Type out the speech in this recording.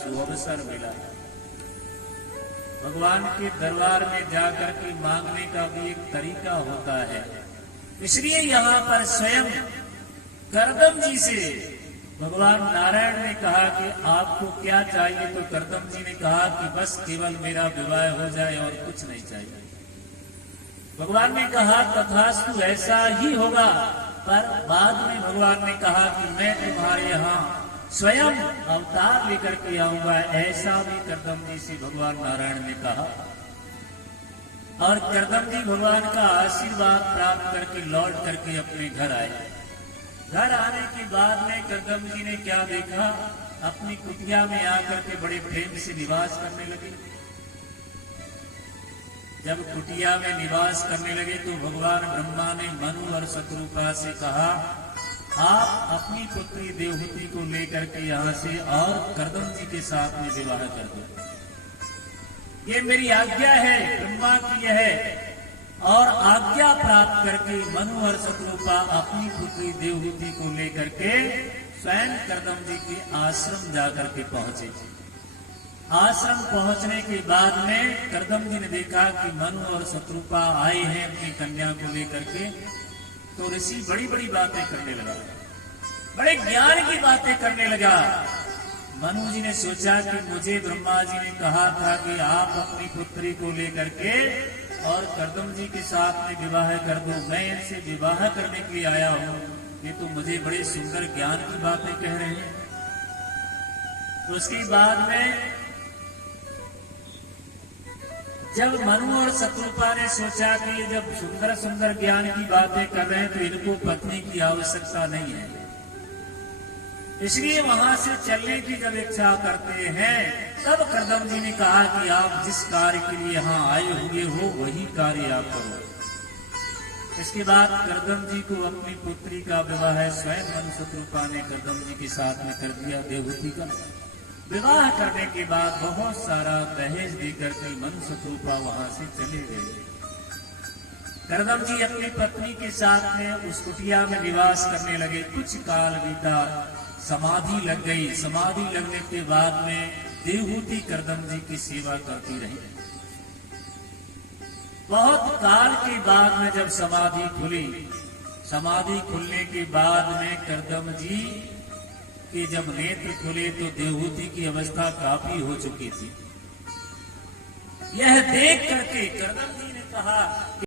सुअवसर मिला। भगवान के दरबार में जाकर के मांगने का भी एक तरीका होता है, इसलिए यहाँ पर स्वयं करदम जी से भगवान नारायण ने कहा कि आपको क्या चाहिए, तो करदम जी ने कहा कि बस केवल मेरा विवाह हो जाए और कुछ नहीं चाहिए। भगवान ने कहा तथास्तु, ऐसा ही होगा। पर बाद में भगवान ने कहा कि मैं तुम्हारे यहाँ स्वयं अवतार लेकर के आऊंगा, ऐसा भी करदम जी से भगवान नारायण ने कहा। और करदम जी भगवान का आशीर्वाद प्राप्त करके लौट करके अपने घर आए। घर आने के बाद में करदम जी ने क्या देखा, अपनी कुटिया में आकर के बड़े प्रेम से निवास करने लगे। जब कुटिया में निवास करने लगे तो भगवान ब्रह्मा ने मनु और शत्रुपा से कहा, आप अपनी पुत्री देवहूति को लेकर के यहाँ से और करदम जी के साथ में विवाह कर दो। ये मेरी आज्ञा है, ब्रह्मा की है। और आज्ञा प्राप्त करके मनु और शत्रुपा अपनी पुत्री देवहूति को लेकर के स्वयं करदम जी के आश्रम जाकर के पहुंचे। आश्रम पहुंचने के बाद में करदम जी ने देखा कि मनु और शत्रुपा आए हैं अपनी कन्या को लेकर के, तो ऋषि बड़ी बड़ी बातें करने लगा, बड़े ज्ञान की बातें करने लगा। मनु जी ने सोचा कि मुझे ब्रह्मा जी ने कहा था कि आप अपनी पुत्री को लेकर के और करदम जी के साथ में विवाह कर दो, मैं इनसे विवाह करने के लिए आया हूँ, ये तो मुझे बड़े सुंदर ज्ञान की बातें कह रहे हैं। तो उसके बाद में जब मनु और शत्रुपा ने सोचा कि ये जब सुंदर सुंदर ज्ञान की बातें कर रहे हैं तो इनको पत्नी की आवश्यकता नहीं है, इसलिए वहां से चलने की जब इच्छा करते हैं, तब करदम जी ने कहा कि आप जिस कार्य के लिए यहाँ आए हुए हो वही कार्य आप करो। इसके बाद करदम जी को अपनी पुत्री का विवाह स्वयं मनु शत्रुपा ने करदम जी के साथ में कर दिया। देवहूति का विवाह करने के बाद बहुत सारा दहेज देकर के मनु शत्रुपा वहां से चले गए। करदम जी अपनी पत्नी के साथ में उस कुटिया में निवास करने लगे। कुछ काल बीता, समाधि लग गई। समाधि लगने के बाद में देवहूति करदम जी की सेवा करती रही। बहुत काल के बाद में जब समाधि खुली, समाधि खुलने के बाद में करदम जी के जब नेत्र खुले तो देवहूति की अवस्था काफी हो चुकी थी। यह देख करके करदम जी ने कहा